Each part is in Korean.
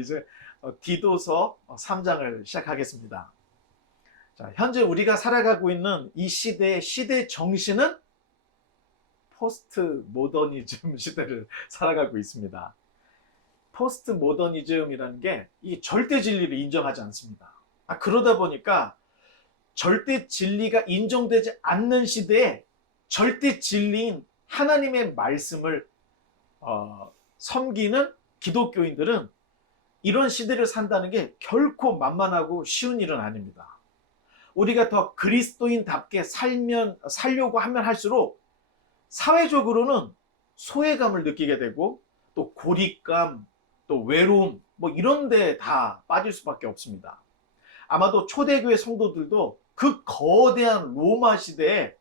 이제 디도서 3장을 시작하겠습니다. 자, 현재 우리가 살아가고 있는 이 시대의 시대 정신은 포스트 모더니즘 시대를 살아가고 있습니다. 포스트 모더니즘이라는 게 이 절대 진리를 인정하지 않습니다. 그러다 보니까 절대 진리가 인정되지 않는 시대에 절대 진리인 하나님의 말씀을 섬기는 기독교인들은 이런 시대를 산다는 게 결코 만만하고 쉬운 일은 아닙니다. 우리가 더 그리스도인답게 살려고 하면 할수록 사회적으로는 소외감을 느끼게 되고 또 고립감, 또 외로움 이런 데 다 빠질 수밖에 없습니다. 아마도 초대교회 성도들도 그 거대한 로마 시대에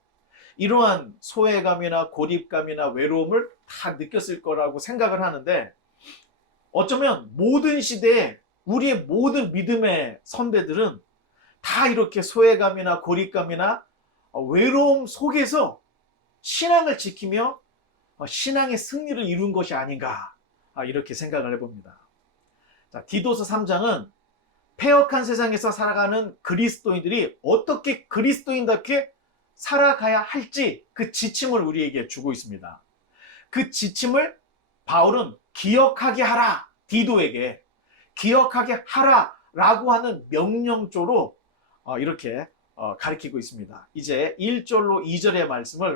이러한 소외감이나 고립감이나 외로움을 다 느꼈을 거라고 생각을 하는데, 어쩌면 모든 시대에 우리의 모든 믿음의 선배들은 다 이렇게 소외감이나 고립감이나 외로움 속에서 신앙을 지키며 신앙의 승리를 이룬 것이 아닌가, 이렇게 생각을 해봅니다. 자, 디도서 3장은 패역한 세상에서 살아가는 그리스도인들이 어떻게 그리스도인답게 살아가야 할지 그 지침을 우리에게 주고 있습니다. 그 지침을 바울은 기억하게 하라, 디도에게 기억하게 하라라고 하는 명령조로 이렇게 가르치고 있습니다. 이제 1절로 2절의 말씀을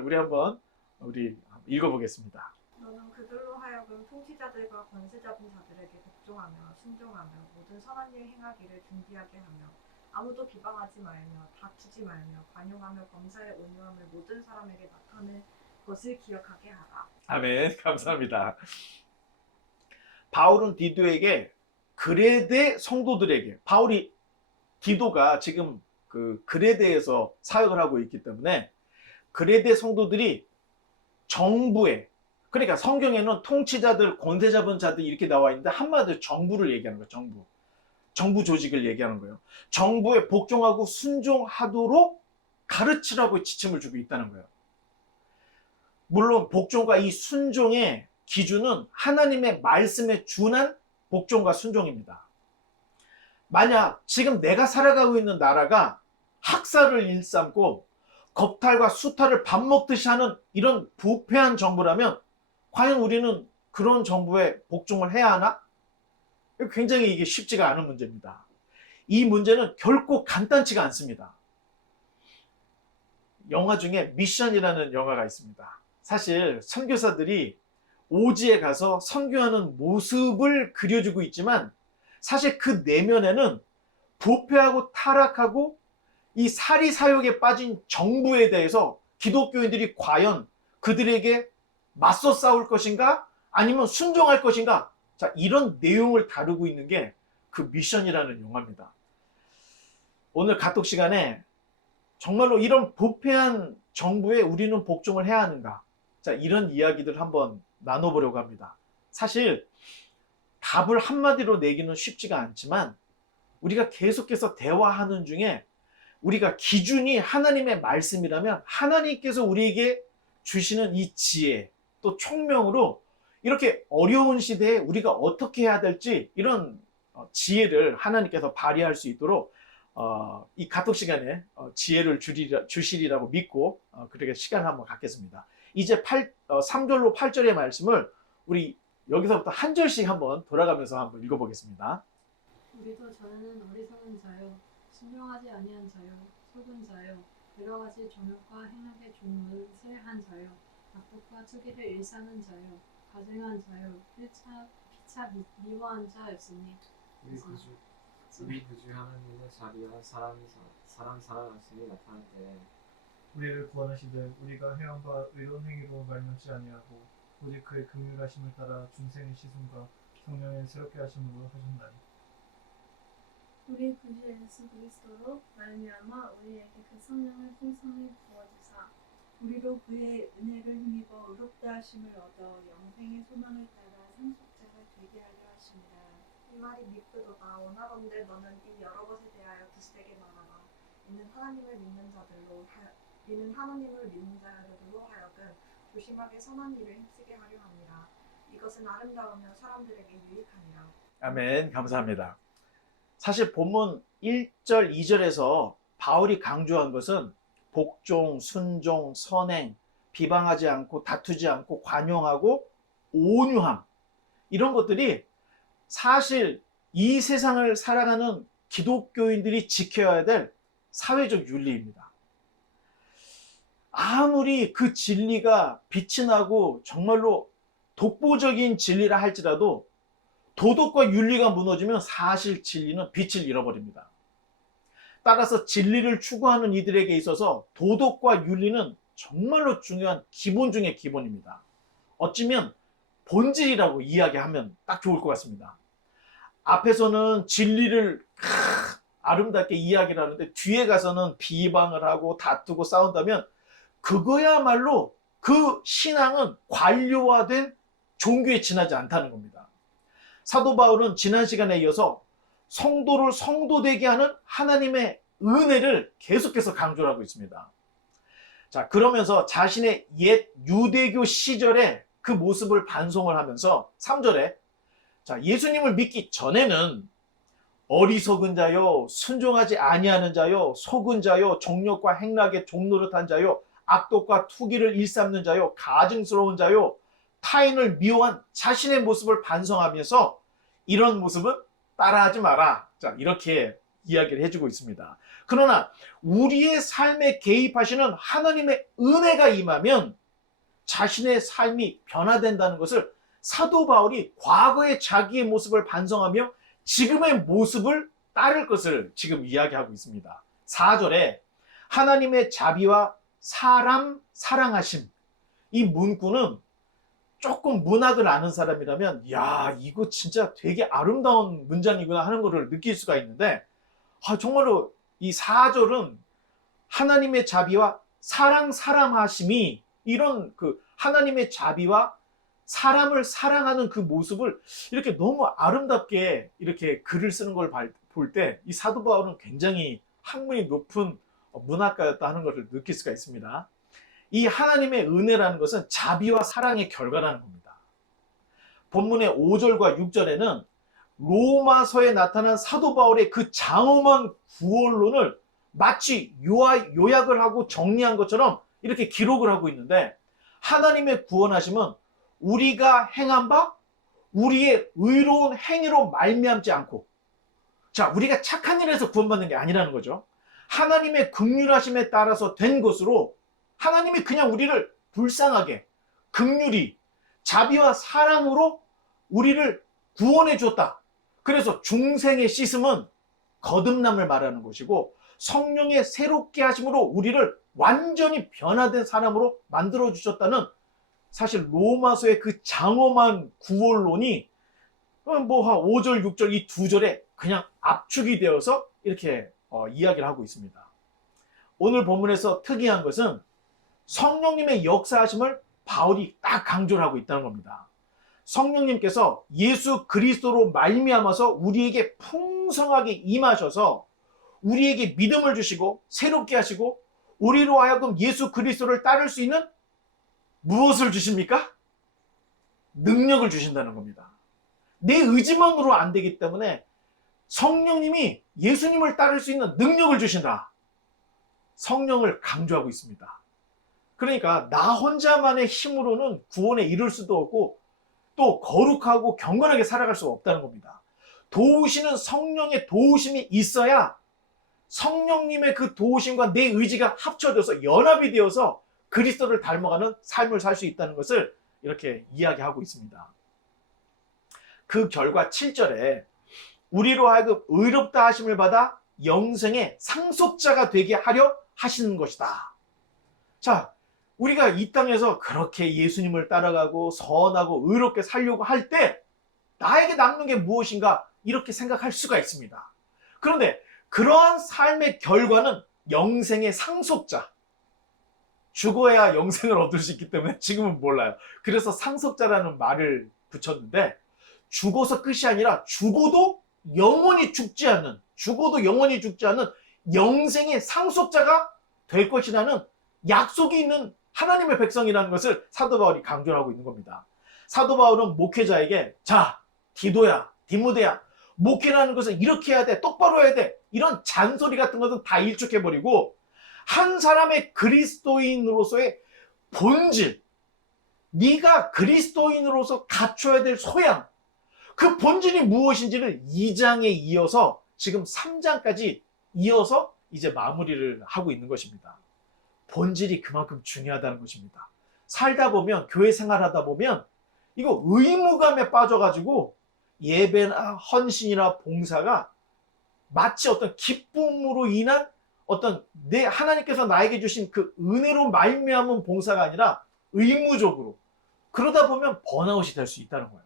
우리 읽어보겠습니다. 너는 그들로 하여금 통치자들과 권세 잡은 자들에게 복종하며 순종하며 모든 선한 일 행하기를 준비하게 하며 아무도 비방하지 말며 다투지 말며 관용하며 범사의 온유함을 모든 사람에게 나타낼 것을 기억하게 하라. 아멘. 감사합니다. 바울은 디도에게, 그레데 성도들에게, 디도가 지금 그 그레데에서 사역을 하고 있기 때문에 그레데 성도들이 정부에, 그러니까 성경에는 통치자들, 권세 잡은 자들 이렇게 나와 있는데 한마디로 정부를 얘기하는 거예요. 정부 조직을 얘기하는 거예요. 정부에 복종하고 순종하도록 가르치라고 지침을 주고 있다는 거예요. 물론 복종과 이 순종의 기준은 하나님의 말씀에 준한 복종과 순종입니다. 만약 지금 내가 살아가고 있는 나라가 학살을 일삼고 겁탈과 수탈을 밥 먹듯이 하는 이런 부패한 정부라면 과연 우리는 그런 정부에 복종을 해야 하나? 굉장히 이게 쉽지가 않은 문제입니다. 이 문제는 결코 간단치가 않습니다. 영화 중에 미션이라는 영화가 있습니다. 사실 선교사들이 오지에 가서 선교하는 모습을 그려주고 있지만 사실 그 내면에는 부패하고 타락하고 이 사리사욕에 빠진 정부에 대해서 기독교인들이 과연 그들에게 맞서 싸울 것인가 아니면 순종할 것인가, 자, 이런 내용을 다루고 있는 게 그 미션이라는 영화입니다. 오늘 가톡 시간에 정말로 이런 부패한 정부에 우리는 복종을 해야 하는가, 자, 이런 이야기들 한번 나눠보려고 합니다. 사실 답을 한마디로 내기는 쉽지가 않지만 우리가 계속해서 대화하는 중에 우리가 기준이 하나님의 말씀이라면 하나님께서 우리에게 주시는 이 지혜, 또 총명으로 이렇게 어려운 시대에 우리가 어떻게 해야 될지 이런 지혜를 하나님께서 발휘할 수 있도록 이 카톡 시간에 지혜를 주시리라고 믿고 그렇게 시간을 한번 갖겠습니다. 이제 3절로 8절의 말씀을 우리 여기서부터 한 절씩 한번 돌아가면서 한번 읽어보겠습니다. 우리도 전에는 어리석은 자요, 신령하지 아니한 자요, 속은 자요, 여러 가지 정욕과 행악의 종릇을 한 자요, 악독과 투기를 일삼은 자요, 가증한 자요, 피차 미워한 자였으니 우리 구주 하나님의 자비와 사람 살아가심이 나타날 때에 우리를 구원하시되 우리가 회개와 의로운 행위로 말미암지 아니하고 오직 그의 긍휼하심을 따라 중생의 시선과 성령의 새롭게 하심으로 하셨나니, 우리 구주 예수 그리스도로 말미암아 우리에게 그 성령을 풍성히 부어주사 우리로 그의 은혜를 힘입어 의롭다 하심을 얻어 영생의 소망을 따라 상속자가 되게 하려 하심이라. 이 말이 믿고도다. 원하건대 너는 이 여러 것에 대하여 기스되게 말하라. 이는 하나님을 믿는 자들로 하여금 조심하게 선한 일을 힘쓰게 하려 함이라. 이것은 아름다우며 사람들에게 유익하니라. 아멘. 감사합니다. 사실 본문 1절, 2절에서 바울이 강조한 것은 복종, 순종, 선행, 비방하지 않고 다투지 않고 관용하고 온유함, 이런 것들이 사실 이 세상을 살아가는 기독교인들이 지켜야 될 사회적 윤리입니다. 아무리 그 진리가 빛이 나고 정말로 독보적인 진리라 할지라도 도덕과 윤리가 무너지면 사실 진리는 빛을 잃어버립니다. 따라서 진리를 추구하는 이들에게 있어서 도덕과 윤리는 정말로 중요한 기본 중의 기본입니다. 어쩌면 본질이라고 이야기하면 딱 좋을 것 같습니다. 앞에서는 진리를 아름답게 이야기를 하는데 뒤에 가서는 비방을 하고 다투고 싸운다면 그거야말로 그 신앙은 관료화된 종교에 지나지 않다는 겁니다. 사도 바울은 지난 시간에 이어서 성도를 성도되게 하는 하나님의 은혜를 계속해서 강조를 하고 있습니다. 자, 그러면서 자신의 옛 유대교 시절의 그 모습을 반송을 하면서 3절에 자, 예수님을 믿기 전에는 어리석은 자요, 순종하지 아니하는 자요, 속은 자요, 정욕과 행락에 종노릇한 자요, 악독과 투기를 일삼는 자요, 가증스러운 자요, 타인을 미워한 자신의 모습을 반성하면서 이런 모습은 따라하지 마라. 자, 이렇게 이야기를 해주고 있습니다. 그러나 우리의 삶에 개입하시는 하나님의 은혜가 임하면 자신의 삶이 변화된다는 것을 사도 바울이 과거의 자기의 모습을 반성하며 지금의 모습을 따를 것을 지금 이야기하고 있습니다. 4절에 하나님의 자비와 사람 사랑하심, 이 문구는 조금 문학을 아는 사람이라면 야, 이거 진짜 되게 아름다운 문장이구나 하는 것을 느낄 수가 있는데 정말로 이 4절은 하나님의 자비와 사랑하심이 이런 그 하나님의 자비와 사람을 사랑하는 그 모습을 이렇게 너무 아름답게 이렇게 글을 쓰는 걸 볼 때 이 사도 바울은 굉장히 학문이 높은 문학가였다 하는 것을 느낄 수가 있습니다. 이 하나님의 은혜라는 것은 자비와 사랑의 결과라는 겁니다. 본문의 5절과 6절에는 로마서에 나타난 사도 바울의 그 장엄한 구원론을 마치 요약을 하고 정리한 것처럼 이렇게 기록을 하고 있는데 하나님의 구원하심은 우리가 행한 바 우리의 의로운 행위로 말미암지 않고 자, 우리가 착한 일에서 구원받는 게 아니라는 거죠. 하나님의 긍휼하심에 따라서 된 것으로 하나님이 그냥 우리를 불쌍하게 긍휼히 자비와 사랑으로 우리를 구원해 줬다. 그래서 중생의 씻음은 거듭남을 말하는 것이고 성령의 새롭게 하심으로 우리를 완전히 변화된 사람으로 만들어 주셨다는 사실 로마서의 그 장엄한 구원론이 한 5절, 6절 이 두 절에 그냥 압축이 되어서 이렇게 이야기를 하고 있습니다. 오늘 본문에서 특이한 것은 성령님의 역사하심을 바울이 딱 강조를 하고 있다는 겁니다. 성령님께서 예수 그리스도로 말미암아서 우리에게 풍성하게 임하셔서 우리에게 믿음을 주시고 새롭게 하시고 우리로 하여금 예수 그리스도를 따를 수 있는 무엇을 주십니까? 능력을 주신다는 겁니다. 내 의지만으로 안 되기 때문에 성령님이 예수님을 따를 수 있는 능력을 주신다. 성령을 강조하고 있습니다. 그러니까 나 혼자만의 힘으로는 구원에 이를 수도 없고 또 거룩하고 경건하게 살아갈 수가 없다는 겁니다. 도우시는 성령의 도우심이 있어야 성령님의 그 도우심과 내 의지가 합쳐져서 연합이 되어서 그리스도를 닮아가는 삶을 살 수 있다는 것을 이렇게 이야기하고 있습니다. 그 결과 7절에 우리로 하여금 의롭다 하심을 받아 영생의 상속자가 되게 하려 하시는 것이다. 자, 우리가 이 땅에서 그렇게 예수님을 따라가고 선하고 의롭게 살려고 할 때 나에게 남는 게 무엇인가 이렇게 생각할 수가 있습니다. 그런데 그러한 삶의 결과는 영생의 상속자. 죽어야 영생을 얻을 수 있기 때문에 지금은 몰라요. 그래서 상속자라는 말을 붙였는데 죽어서 끝이 아니라 죽어도 영원히 죽지 않는 영생의 상속자가 될 것이라는 약속이 있는 하나님의 백성이라는 것을 사도 바울이 강조하고 있는 겁니다. 사도 바울은 목회자에게 자, 디도야, 디모데야, 목회라는 것은 이렇게 해야 돼, 똑바로 해야 돼, 이런 잔소리 같은 것은 다 일축해버리고 한 사람의 그리스도인으로서의 본질, 네가 그리스도인으로서 갖춰야 될 소양, 그 본질이 무엇인지를 2장에 이어서 지금 3장까지 이어서 이제 마무리를 하고 있는 것입니다. 본질이 그만큼 중요하다는 것입니다. 살다 보면, 교회 생활하다 보면 이거 의무감에 빠져가지고 예배나 헌신이나 봉사가 마치 어떤 기쁨으로 인한 어떤 하나님께서 나에게 주신 그 은혜로 말미암은 봉사가 아니라 의무적으로, 그러다 보면 번아웃이 될 수 있다는 거예요.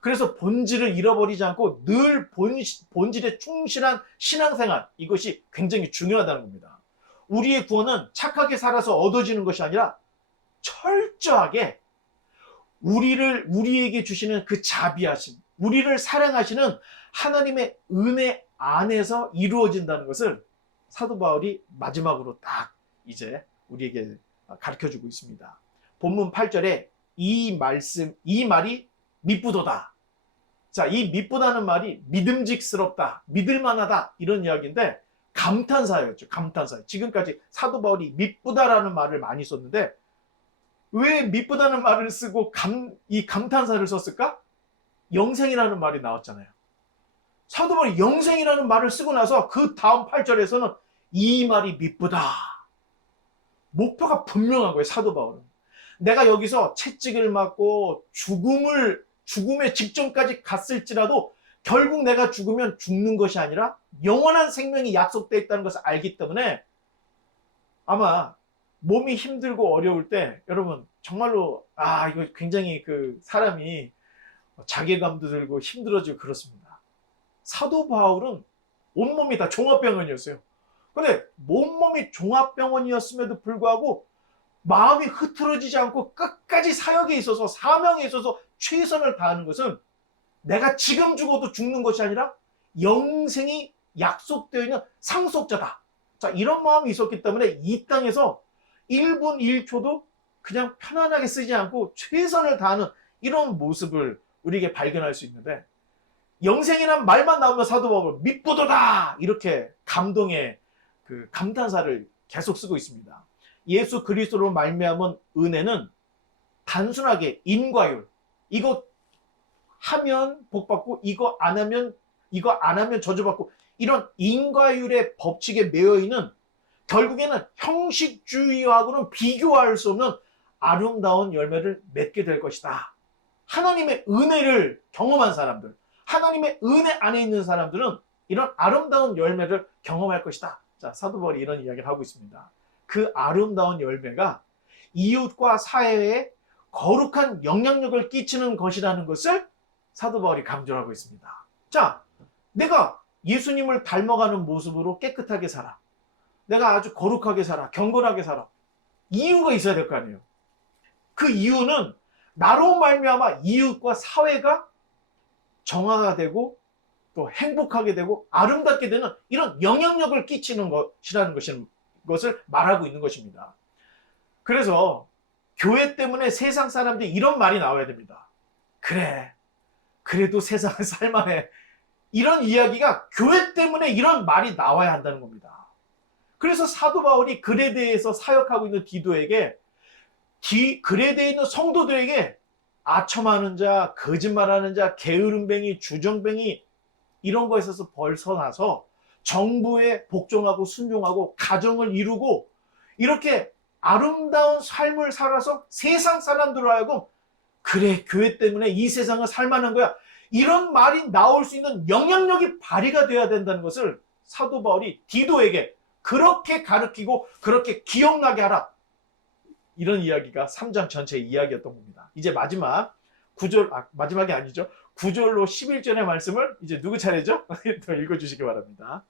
그래서 본질을 잃어버리지 않고 늘 본질에 충실한 신앙생활, 이것이 굉장히 중요하다는 겁니다. 우리의 구원은 착하게 살아서 얻어지는 것이 아니라 철저하게 우리에게 주시는 그 자비하심, 우리를 사랑하시는 하나님의 은혜 안에서 이루어진다는 것을 사도 바울이 마지막으로 딱 이제 우리에게 가르쳐주고 있습니다. 본문 8절에 이 말이 미쁘도다. 자, 이 미쁘다는 말이 믿음직스럽다, 믿을만하다, 이런 이야기인데 감탄사였죠. 감탄사. 지금까지 사도 바울이 미쁘다라는 말을 많이 썼는데 왜 미쁘다는 말을 쓰고 이 감탄사를 썼을까? 영생이라는 말이 나왔잖아요. 사도 바울이 영생이라는 말을 쓰고 나서 그 다음 8절에서는 이 말이 미쁘다. 목표가 분명한 거예요, 사도 바울은. 내가 여기서 채찍을 맞고 죽음의 직전까지 갔을지라도 결국 내가 죽으면 죽는 것이 아니라 영원한 생명이 약속되어 있다는 것을 알기 때문에 아마 몸이 힘들고 어려울 때 여러분 정말로 이거 굉장히 그 사람이 자괴감도 들고 힘들어지고 그렇습니다. 사도 바울은 온몸이 다 종합병원이었어요. 근데 온몸이 종합병원이었음에도 불구하고 마음이 흐트러지지 않고 끝까지 사역에 있어서, 사명에 있어서 최선을 다하는 것은 내가 지금 죽어도 죽는 것이 아니라 영생이 약속되어 있는 상속자다. 자, 이런 마음이 있었기 때문에 이 땅에서 1분 1초도 그냥 편안하게 쓰지 않고 최선을 다하는 이런 모습을 우리에게 발견할 수 있는데, 영생이란 말만 나오면 사도 바울은 미쁘도다, 이렇게 감동의 그 감탄사를 계속 쓰고 있습니다. 예수 그리스도로 말미암은 은혜는 단순하게 인과율, 이거 하면 복 받고 이거 안 하면 저주받고, 이런 인과율의 법칙에 매여 있는, 결국에는 형식주의하고는 비교할 수 없는 아름다운 열매를 맺게 될 것이다. 하나님의 은혜를 경험한 사람들, 하나님의 은혜 안에 있는 사람들은 이런 아름다운 열매를 경험할 것이다. 자, 사도 바울이 이런 이야기를 하고 있습니다. 그 아름다운 열매가 이웃과 사회에 거룩한 영향력을 끼치는 것이라는 것을 사도 바울이 강조하고 있습니다. 자, 내가 예수님을 닮아가는 모습으로 깨끗하게 살아, 내가 아주 거룩하게 살아, 경건하게 살아, 이유가 있어야 될 거 아니에요. 그 이유는 나로 말미암아 이웃과 사회가 정화가 되고 또 행복하게 되고 아름답게 되는 이런 영향력을 끼치는 것이라는 것을 말하고 있는 것입니다. 그래서 교회 때문에 세상 사람들이 이런 말이 나와야 됩니다. 그래, 그래도 세상을 살만해. 이런 이야기가 교회 때문에 이런 말이 나와야 한다는 겁니다. 그래서 사도 바울이 그레데에서 사역하고 있는 디도에게, 그레데에 있는 성도들에게 아첨하는 자, 거짓말하는 자, 게으름뱅이, 주정뱅이, 이런 거에 있어서 벗어나서 정부에 복종하고 순종하고 가정을 이루고 이렇게 아름다운 삶을 살아서 세상 사람들로 하여금 그래, 교회 때문에 이 세상을 살만한 거야, 이런 말이 나올 수 있는 영향력이 발휘가 돼야 된다는 것을 사도 바울이 디도에게 그렇게 가르치고 그렇게 기억나게 하라, 이런 이야기가 3장 전체의 이야기였던 겁니다. 이제 마지막 9절, 마지막이 아니죠. 9절로 11절의 말씀을 이제 누구 차례죠? 더 읽어주시기 바랍니다.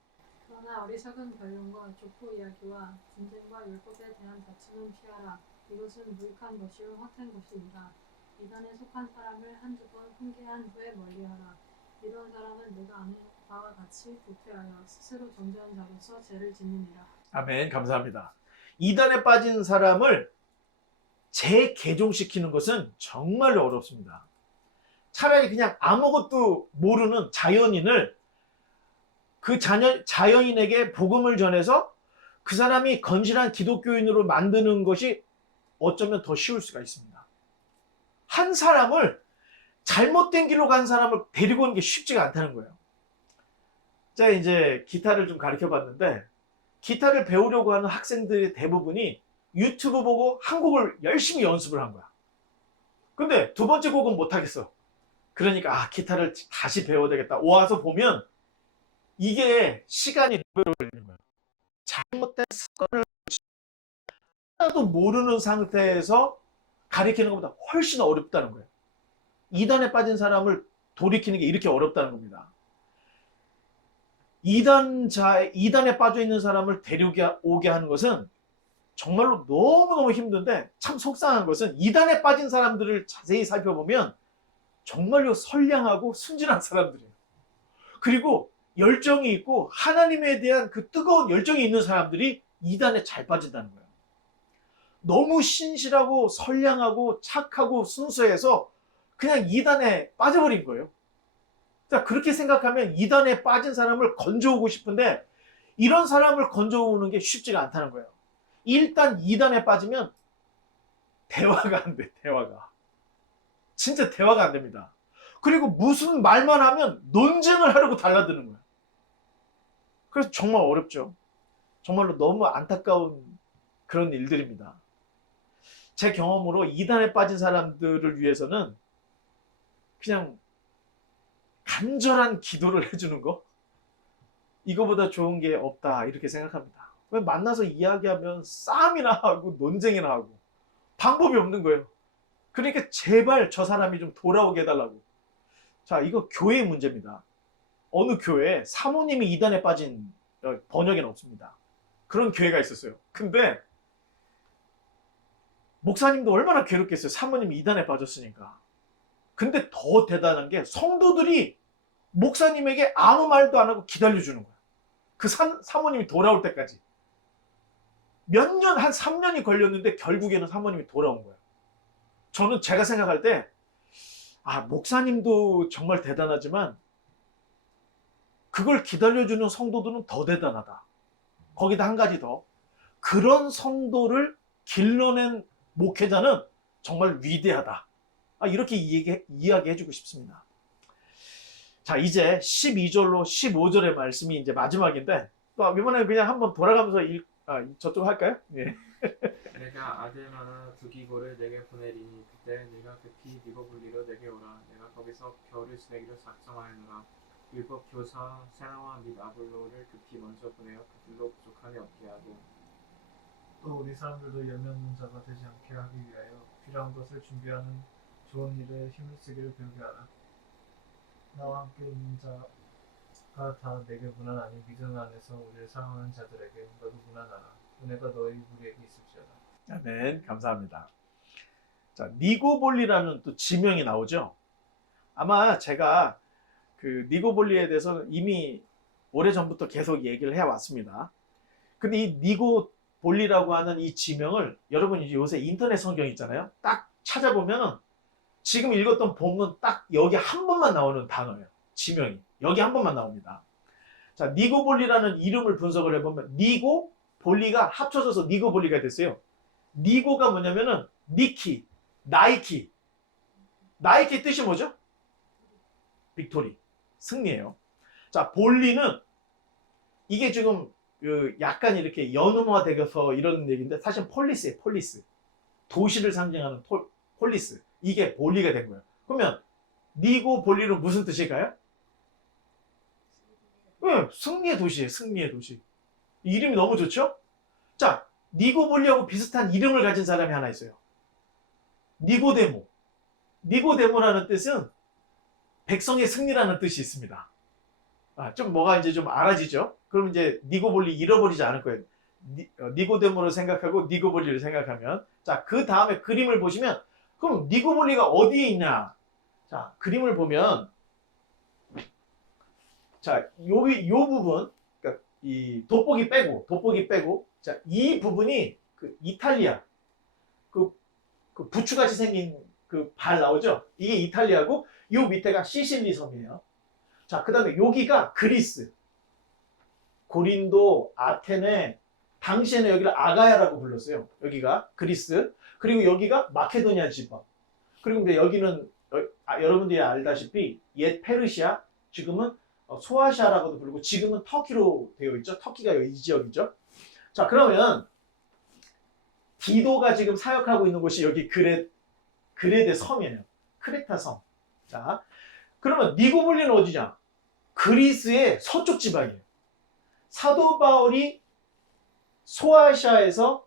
그러나 어리석은 변론과 족보 이야기와 분쟁과 율법에 대한 다툼은 피하라. 이것은 무익한 것이요 헛된 것이니라. 이단에 속한 사람을 한두 번 훈계한 후에 멀리하라. 이런 사람은 내가 아는 바와 같이 부패하여 스스로 정죄한 자로서 죄를 짓느니라. 아멘. 감사합니다. 이단에 빠진 사람을 재개종시키는 것은 정말로 어렵습니다. 차라리 그냥 아무것도 모르는 자연인을 그 자연인에게 복음을 전해서 그 사람이 건실한 기독교인으로 만드는 것이 어쩌면 더 쉬울 수가 있습니다. 한 사람을 잘못된 길로 간 사람을 데리고 오는 게 쉽지가 않다는 거예요. 제가 이제 기타를 좀 가르쳐 봤는데 기타를 배우려고 하는 학생들의 대부분이 유튜브 보고 한 곡을 열심히 연습을 한 거야. 근데 두 번째 곡은 못 하겠어. 그러니까 기타를 다시 배워야 되겠다. 와서 보면 이게 시간이 걸리는 거야. 잘못된 습관을 하나도 모르는 상태에서 가리키는 것보다 훨씬 어렵다는 거예요. 이단에 빠진 사람을 돌이키는 게 이렇게 어렵다는 겁니다. 이단에 빠져 있는 사람을 데려오게 하는 것은 정말로 너무너무 힘든데 참 속상한 것은 이단에 빠진 사람들을 자세히 살펴보면 정말로 선량하고 순진한 사람들이에요. 그리고 열정이 있고 하나님에 대한 그 뜨거운 열정이 있는 사람들이 이단에 잘 빠진다는 거예요. 너무 신실하고 선량하고 착하고 순수해서 그냥 이단에 빠져버린 거예요. 자, 그렇게 생각하면 이단에 빠진 사람을 건져오고 싶은데 이런 사람을 건져오는 게 쉽지가 않다는 거예요. 일단 이단에 빠지면 대화가 안 돼, 대화가. 진짜 대화가 안 됩니다. 그리고 무슨 말만 하면 논쟁을 하려고 달라드는 거예요. 그래서 정말 어렵죠. 정말로 너무 안타까운 그런 일들입니다. 제 경험으로 이단에 빠진 사람들을 위해서는 그냥 간절한 기도를 해주는 거, 이거보다 좋은 게 없다 이렇게 생각합니다. 왜 만나서 이야기하면 싸움이나 하고 논쟁이나 하고 방법이 없는 거예요. 그러니까 제발 저 사람이 좀 돌아오게 해달라고. 자, 이거 교회의 문제입니다. 어느 교회에 사모님이 이단에 빠진, 번역에는 없습니다. 그런 교회가 있었어요. 근데 목사님도 얼마나 괴롭겠어요. 사모님이 이단에 빠졌으니까. 근데 더 대단한 게 성도들이 목사님에게 아무 말도 안 하고 기다려주는 거야. 그 사모님이 돌아올 때까지. 몇 년, 한 3년이 걸렸는데 결국에는 사모님이 돌아온 거야. 저는 제가 생각할 때 목사님도 정말 대단하지만 그걸 기다려주는 성도들은 더 대단하다. 거기다 한 가지 더. 그런 성도를 길러낸 목회자는 정말 위대하다. 이렇게 이야기해주고 싶습니다. 자, 이제 12절로 15절의 말씀이 이제 마지막인데 또 이번에 그냥 한번 돌아가면서 저쪽 할까요? 예. 내가 아들 많아 두 기고를 내게 보내리니 그때 네가 급히 니고블리로 내게 오라. 내가 거기서 겨울을 지내기로 작정하였노라. 율법 교사 세나와 및 아볼로를 급히 먼저 보내어 그들로 부족함이 없게 하고 또 우리 사람들도 열매없는 자가 되지 않게 하기 위하여 필요한 것을 준비하는 좋은 일에 힘을 쓰기를 배우게 하라. 나와 함께 있는 자가 다 내게 무난하니 믿음 안에서 우리를 사랑하는 자들에게 너도 무난하라. 은혜가 너희 우리에게 있을지어다. 아멘. 감사합니다. 자, 니고볼리라는 또 지명이 나오죠. 아마 제가 그 니고볼리에 대해서 이미 오래전부터 계속 얘기를 해왔습니다. 근데 이 니고볼리라고 하는 이 지명을 여러분이 요새 인터넷 성경 있잖아요. 딱 찾아보면은 지금 읽었던 본문 딱 여기 한 번만 나오는 단어예요. 지명이. 여기 한 번만 나옵니다. 자, 니고볼리라는 이름을 분석을 해보면 니고, 볼리가 합쳐져서 니고볼리가 됐어요. 니고가 뭐냐면은 니키, 나이키. 나이키 뜻이 뭐죠? 빅토리, 승리예요. 자, 볼리는 이게 지금 약간 이렇게 연음화되어서 이런 얘기인데 사실 폴리스예요. 폴리스. 도시를 상징하는 폴리스. 이게 볼리가 된 거예요. 그러면 니고 볼리는 무슨 뜻일까요? 네, 승리의 도시예요. 승리의 도시. 이름이 너무 좋죠? 자, 니고 볼리하고 비슷한 이름을 가진 사람이 하나 있어요. 니고데모. 니고데모라는 뜻은 백성의 승리라는 뜻이 있습니다. 좀 뭐가 이제 좀 알아지죠? 그럼 이제 니고볼리 잃어버리지 않을 거예요. 니고데모를 생각하고 니고볼리를 생각하면. 자, 그 다음에 그림을 보시면 그럼 니고볼리가 어디에 있냐? 자, 그림을 보면 자, 요 부분, 그러니까 이 돋보기 빼고 자, 이 부분이 그 이탈리아 그 부추같이 생긴 그 발 나오죠? 이게 이탈리아고 요 밑에가 시실리 섬이에요. 자, 그 다음에 여기가 그리스. 고린도, 아테네, 당시에는 여기를 아가야라고 불렀어요. 여기가 그리스. 그리고 여기가 마케도니아 지방. 그리고 근데 여기는 여러분들이 알다시피 옛 페르시아, 지금은 소아시아라고도 부르고 지금은 터키로 되어 있죠. 터키가 이 지역이죠. 자, 그러면 디도가 지금 사역하고 있는 곳이 여기 그레데 섬이에요. 크레타 섬. 자, 그러면 니고볼리는 어디냐? 그리스의 서쪽 지방이에요. 사도 바울이 소아시아에서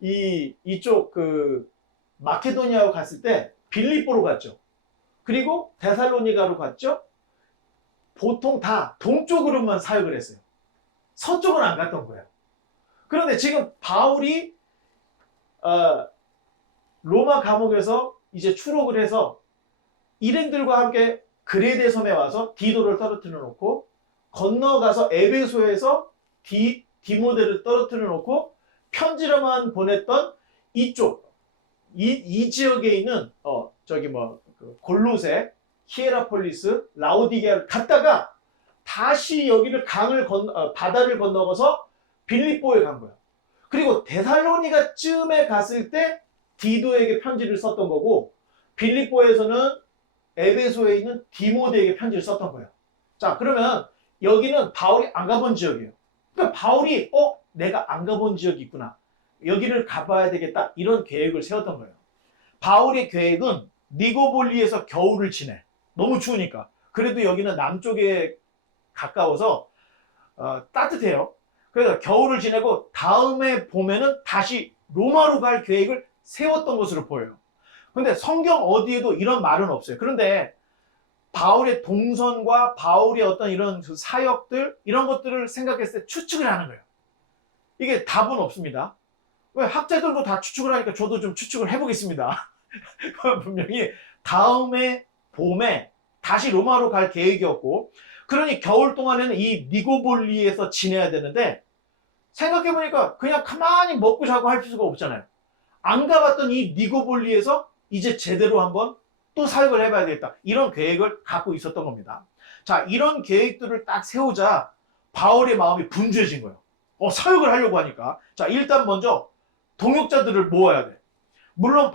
이쪽 그 마케도니아로 갔을 때 빌립보로 갔죠. 그리고 데살로니가로 갔죠. 보통 다 동쪽으로만 사역을 했어요. 서쪽은 안 갔던 거예요. 그런데 지금 바울이 로마 감옥에서 이제 추록을 해서 일행들과 함께 그레데 섬에 와서 디도를 떨어뜨려 놓고 건너가서 에베소에서 디모데를 떨어뜨려 놓고 편지로만 보냈던 이쪽 이 지역에 있는 그 골로새, 히에라폴리스, 라오디게아를 갔다가 다시 여기를 바다를 건너가서 빌립보에 간 거예요. 그리고 데살로니가쯤에 갔을 때 디도에게 편지를 썼던 거고 빌립보에서는 에베소에 있는 디모데에게 편지를 썼던 거예요. 자, 그러면 여기는 바울이 안 가본 지역이에요. 그러니까 바울이 내가 안 가본 지역이 있구나. 여기를 가봐야 되겠다. 이런 계획을 세웠던 거예요. 바울의 계획은 니고볼리에서 겨울을 지내. 너무 추우니까. 그래도 여기는 남쪽에 가까워서 따뜻해요. 그래서 겨울을 지내고 다음에 봄에는 다시 로마로 갈 계획을 세웠던 것으로 보여요. 근데 성경 어디에도 이런 말은 없어요. 그런데 바울의 동선과 바울의 어떤 이런 그 사역들 이런 것들을 생각했을 때 추측을 하는 거예요. 이게 답은 없습니다. 왜 학자들도 다 추측을 하니까 저도 좀 추측을 해보겠습니다. 분명히 다음에 봄에 다시 로마로 갈 계획이었고 그러니 겨울 동안에는 이 니고볼리에서 지내야 되는데 생각해보니까 그냥 가만히 먹고 자고 할 수가 없잖아요. 안 가봤던 이 니고볼리에서 이제 제대로 한번 또 사역을 해봐야 되겠다. 이런 계획을 갖고 있었던 겁니다. 자, 이런 계획들을 딱 세우자 바울의 마음이 분주해진 거예요. 사역을 하려고 하니까. 자, 일단 먼저 동역자들을 모아야 돼. 물론